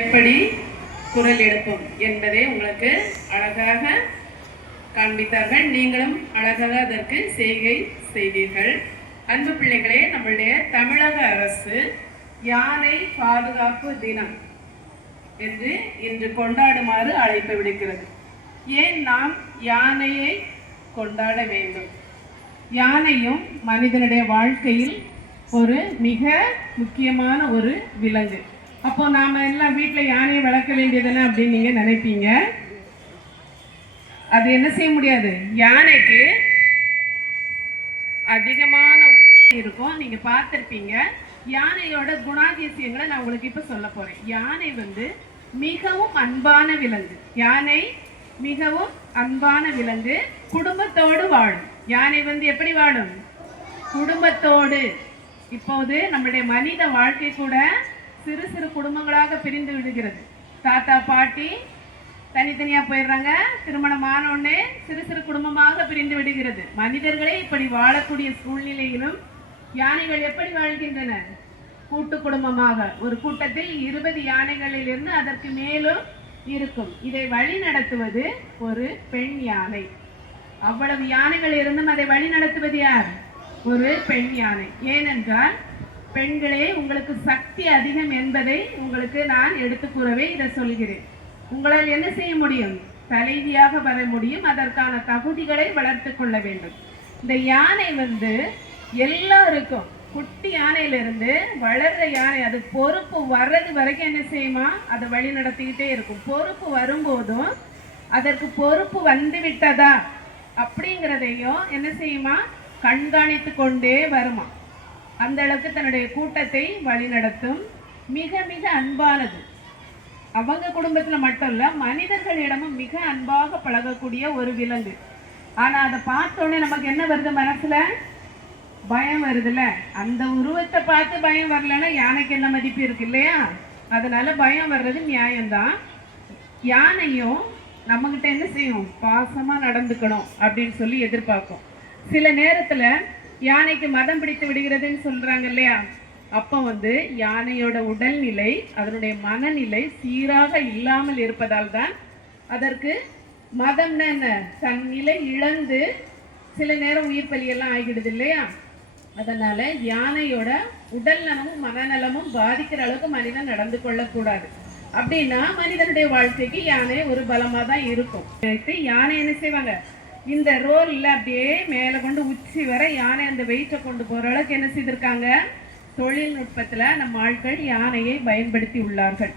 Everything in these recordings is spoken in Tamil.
எப்படி குரல் எடுப்போம் என்பதை உங்களுக்கு அழகாக காண்பித்தார்கள். நீங்களும் அழகாக அதற்கு செய்கை செய்தீர்கள். அன்பு பிள்ளைகளே, நம்மளுடைய தமிழக அரசு யானை பாதுகாப்பு தினம் என்று இன்று கொண்டாடுமாறு அழைப்பு விடுக்கிறது. ஏன் நாம் யானையை கொண்டாட வேண்டும்? யானையும் மனிதனுடைய வாழ்க்கையில் ஒரு மிக முக்கியமான ஒரு விலங்கு. அப்போ நாம எல்லாம் வீட்டில் யானையை வளர்க்க வேண்டியதுன்னு அப்படின்னு நீங்க நினைப்பீங்க. அது என்ன செய்ய முடியாது. யானைக்கு அதிகமான இருக்கும். நீங்க பார்த்திருப்பீங்க. யானையோட குணாதிசயங்களை நான் உங்களுக்கு இப்ப சொல்ல போறேன். யானை மிகவும் அன்பான விலங்கு. யானை மிகவும் அன்பான விலங்கு. குடும்பத்தோடு வாழும். யானை எப்படி வாழும்? குடும்பத்தோடு. இப்போது நம்முடைய மனித வாழ்க்கை கூட சிறு சிறு குடும்பங்களாக பிரிந்து விடுகிறது. தாத்தா பாட்டி தனித்தனியா போயிடுறாங்க. திருமணம் ஆனோடனே சிறு சிறு குடும்பமாக பிரிந்து விடுகிறது. மனிதர்களே இப்படி வாழக்கூடிய சூழ்நிலையிலும் யானைகள் எப்படி வாழ்கின்றன? கூட்டு குடும்பமாக. ஒரு கூட்டத்தில் 20 யானைகளில் இருந்து அதற்கு மேலும் இருக்கும். இதை வழி நடத்துவது ஒரு பெண் யானை. அவ்வளவு யானைகள் இருந்தும் அதை வழி நடத்துவது யார்? ஒரு பெண் யானை. ஏனென்றால் பெண்களே, உங்களுக்கு சக்தி அதிகம் என்பதை உங்களுக்கு நான் எடுத்து கூறவே இதை சொல்கிறேன். உங்களால் என்ன செய்ய முடியும்? தலைவியாக வர முடியும். அதற்கான தகுதிகளை வளர்த்து கொள்ள வேண்டும். இந்த யானை எல்லாருக்கும், குட்டி யானையிலிருந்து வளர்ற யானை, அது பொறுப்பு வர்றது வரைக்கும் என்ன செய்யுமா? அதை வழி நடத்திக்கிட்டே இருக்கும். பொறுப்பு வரும்போதும் அதற்கு பொறுப்பு வந்து விட்டதா அப்படிங்கிறதையும் என்ன செய்யுமா? கண்காணித்து கொண்டே வருமா. அந்த அளவுக்கு தன்னுடைய கூட்டத்தை வழி நடத்தும். மிக மிக அன்பானது. அவங்க குடும்பத்துல மட்டும் இல்ல, மனிதர்களிடமும் மிக அன்பாக பழகக்கூடிய ஒரு விலங்கு. ஆனா அதை பார்த்தோன்னே நமக்கு என்ன வருது? மனசுல பயம் வருதுல்ல. அந்த உருவத்தை பார்த்து பயம் வரலன்னா யானைக்கு என்ன மதிப்பு இருக்கு இல்லையா? அதனால பயம் வர்றது நியாயம்தான். யானையும் நம்மகிட்ட என்ன செய்யும்? பாசமா நடந்துக்கணும் அப்படின்னு சொல்லி எதிர்பார்க்கும். சில நேரத்துல யானைக்கு மதம் பிடித்து விடுகிறதுன்னு சொல்றாங்க இல்லையா? அப்போ யானையோட உடல்நிலை, அதனுடைய மனநிலை சீராக இல்லாமல் இருப்பதால் தான் அதற்கு மதம்னா என்ன? தன் நிலை இழந்து சில நேரம் உயிர் பலியெல்லாம் ஆகிடுது இல்லையா? அதனால யானையோட உடல் நலமும் மனநலமும் பாதிக்கிற அளவுக்கு மனிதன் நடந்து கொள்ளக்கூடாது. அப்படின்னா மனிதனுடைய வாழ்க்கைக்கு யானை ஒரு பலமா தான் இருக்கும். யானை என்ன செய்வாங்க? இந்த ரோல்ல அப்படியே மேல கொண்டு உச்சி வர யானை அந்த வெயிட்டை கொண்டு போற அளவுக்கு என்ன செய்திருக்காங்க? தொழில்நுட்பத்துல நம்ம ஆட்கள் யானையை பயன்படுத்தி உள்ளார்கள்.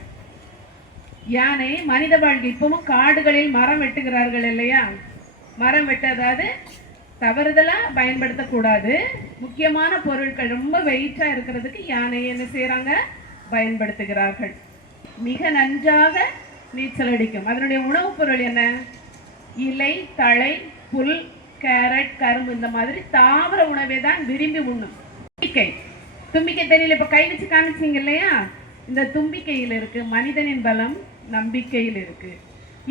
யானை மனித வாழ்க்கை இப்பவும் காடுகளில் மரம் வெட்டுகிறார்கள் இல்லையா? மரம் வெட்ட, அதாவது தவறுதலா பயன்படுத்தக்கூடாது. முக்கியமான பொருட்கள் ரொம்ப வெயிட்டா இருக்கிறதுக்கு யானையை என்ன செய்யறாங்க? பயன்படுத்துகிறார்கள். மிக நன்றாக நீச்சல் அடிக்கும். அதனுடைய உணவுப் பொருள் என்ன? இலை, தழை, புல், கேரட், கரும்பு, இந்த மாதிரி தாவர உணவை தான் விரும்பி உண்ணும். தும்பிக்கை. தும்பிக்கை தெரியல? இப்ப கை வச்சு காமிச்சிங்க இல்லையா? இந்த தும்பிக்கையில் இருக்கு மனிதனின் பலம், நம்பிக்கையில் இருக்கு.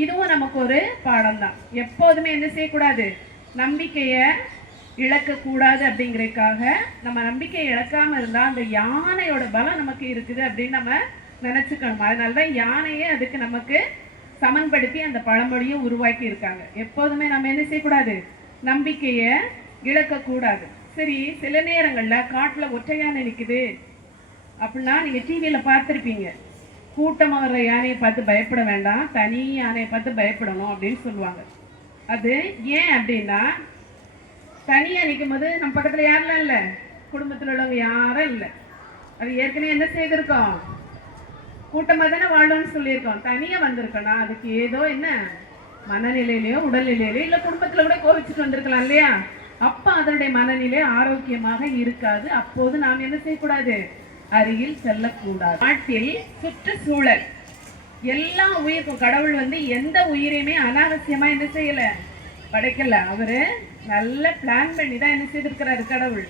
இதுவும் நமக்கு ஒரு பாடம் தான். எப்போதுமே என்ன செய்யக்கூடாது? நம்பிக்கையை இழக்கக்கூடாது. அப்படிங்கிறதுக்காக நம்ம நம்பிக்கையை இழக்காம இருந்தா அந்த யானையோட பலம் நமக்கு இருக்குது அப்படின்னு நம்ம நினைச்சுக்கணும். அதனாலதான் யானையே அதுக்கு நமக்கு சமன்படுத்தி அந்த பழமொழியை உருவாக்கி இருக்காங்க. எப்போதுமே நம்ம என்ன செய்யக்கூடாது? நம்பிக்கையை இழக்கக்கூடாது. சரி, சில நேரங்கள்ல காட்டுல ஒற்றை யானை நிக்குது அப்படின்னா நீங்க டிவியில பார்த்திருப்பீங்க. கூட்டமா வர்ற யானையை பார்த்து பயப்பட வேண்டாம், தனி யானையை பார்த்து பயப்படணும் அப்படின்னு சொல்லுவாங்க. அது ஏன் அப்படின்னா, தனியா நிற்கும் போது நம்ம பக்கத்துல யாரெல்லாம் இல்லை, குடும்பத்துல உள்ளவங்க யாரும் இல்லை. அது ஏற்கனவே என்ன செய்திருக்கோம்? கூட்டமா தானே வாழணும்னு சொல்லியிருக்கோம். தனியா வந்திருக்கணும். அதுக்கு ஏதோ என்ன மனநிலையிலயோ உடல்நிலையிலயோ இல்ல குடும்பத்துல கூட கோவிச்சுட்டு வந்திருக்கலாம் இல்லையா? அப்ப அதனுடைய மனநிலை ஆரோக்கியமாக இருக்காது. அப்போது நாம் என்ன செய்யக்கூடாது? அருகில் செல்லக்கூடாது. நாட்டில் சுற்றுச்சூழல் எல்லா உயிருக்கும் கடவுள் எந்த உயிரையுமே அனாவசியமா என்ன செய்யல, படைக்கல. அவரு நல்ல பிளான் பண்ணி தான் என்ன செய்திருக்கிறாரு கடவுள்.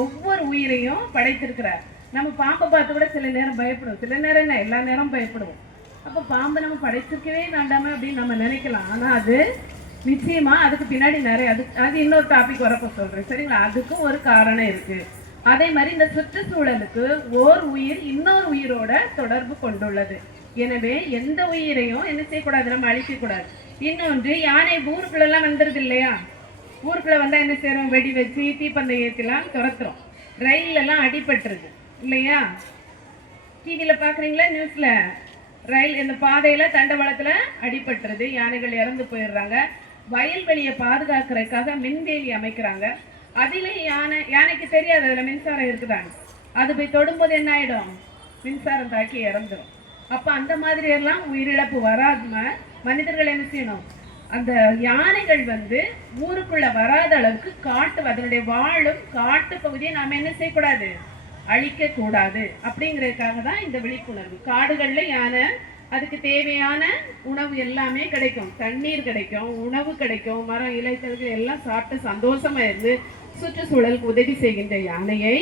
ஒவ்வொரு உயிரையும் படைத்திருக்கிறார். நம்ம பாம்பை பார்த்து கூட சில நேரம் பயப்படுவோம். சில நேரம் என்ன, எல்லா நேரம் பயப்படுவோம். அப்போ பாம்பை நம்ம படைச்சிருக்கவே வேண்டாமே அப்படின்னு நம்ம நினைக்கலாம். ஆனா அது நிச்சயமா அதுக்கு பின்னாடி நிறைய அது இன்னொரு டாபிக் வரப்போ சொல்றேன், சரிங்களா? அதுக்கும் ஒரு காரணம் இருக்கு. அதே மாதிரி இந்த சுற்றுச்சூழலுக்கு ஓர் உயிர் இன்னொரு உயிரோட தொடர்பு கொண்டுள்ளது. எனவே எந்த உயிரையும் என்ன செய்யக்கூடாது, நம்ம அழிக்க கூடாது. இன்னொன்று, யானை ஊருக்குள்ள எல்லாம் வந்துருது இல்லையா? ஊருக்குள்ள வந்தா என்ன செய்யறோம், வெடி வச்சு தீப்பந்தம் ஏற்றிலாம் துரத்துறோம். ரயில் எல்லாம் அடிபட்டுருது இல்லையா? டிவியில பாக்குறீங்களா, நியூஸ்ல? ரயில் இந்த பாதையில தண்டவாளத்துல அடிபட்டுருது, யானைகள் இறந்து போயிடுறாங்க. வயல்வெளியை பாதுகாக்கிறதுக்காக மின்வேலி அமைக்கிறாங்க. அதிலே யானைக்கு தெரியாது அதுல மின்சாரம் இருக்குதாங்க. அது போய் தொடும்போது என்ன ஆயிடும், மின்சாரம் தாக்கி இறந்துடும். அப்ப அந்த மாதிரி எல்லாம் உயிரிழப்பு வராம மனிதர்கள் என்ன செய்யணும், அந்த யானைகள் ஊருக்குள்ள வராத அளவுக்கு அதனுடைய வாழும் காட்டு பகுதியை நாம என்ன செய்யக்கூடாது, அழிக்க கூடாது. அப்படிங்கிறதுக்காக தான் இந்த விழிப்புணர்வு. காடுகள்ல யானை அதுக்கு தேவையான உணவு எல்லாமே கிடைக்கும், தண்ணீர் கிடைக்கும், உணவு கிடைக்கும், மரம் இலைத்தல்கள் எல்லாம் சாப்பிட்டு சந்தோஷமா இருந்து சுற்றுச்சூழலுக்கு உதவி செய்கின்ற யானையை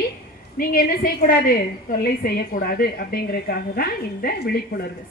நீங்க என்ன செய்யக்கூடாது, தொல்லை செய்யக்கூடாது. அப்படிங்கிறதுக்காக தான் இந்த விழிப்புணர்வு.